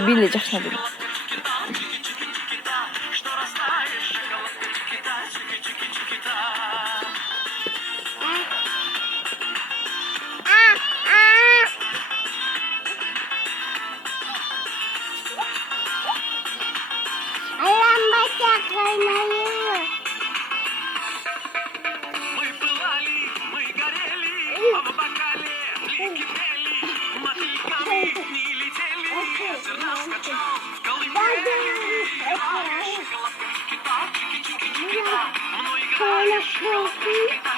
Біля, чашна біля. Мы пылали, мы горели, а в бокале кипели, мотыльками не летели, зерна скачал, колыбели, играешь, шоколадка чики-та, чики-чики-чики-та, мной играешь, шоколадка чики-та,